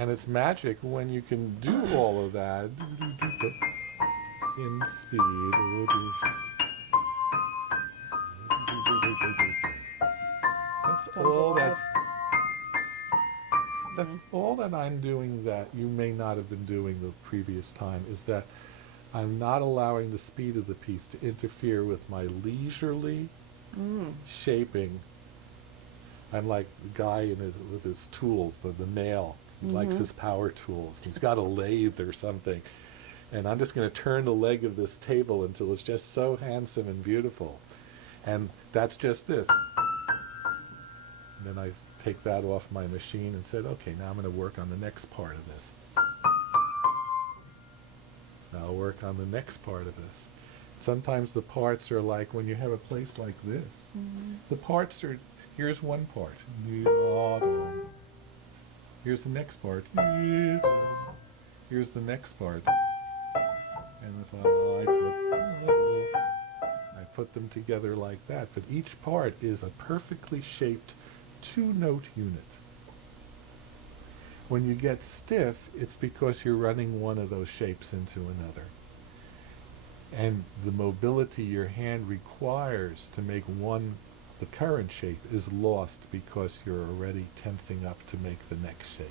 And it's magic when you can do all of that in speed. That's all that's all that I'm doing that you may not have been doing the previous time, is that I'm not allowing the speed of the piece to interfere with my leisurely shaping. I'm like the guy with his tools, the nail. He likes his power tools. He's got a lathe or something. And I'm just going to turn the leg of this table until it's just so handsome and beautiful. And that's just this. And then I take that off my machine and said, okay, now I'm going to work on the next part of this. Now I'll work on the next part of this. Sometimes the parts are like when you have a place like this. The parts are, here's one part. Here's the next part. Here's the next part. And if I put them together like that, but each part is a perfectly shaped two-note unit. When you get stiff, it's because you're running one of those shapes into another. And the mobility your hand requires to make one, the current shape, is lost because you're already tensing up to make the next shape.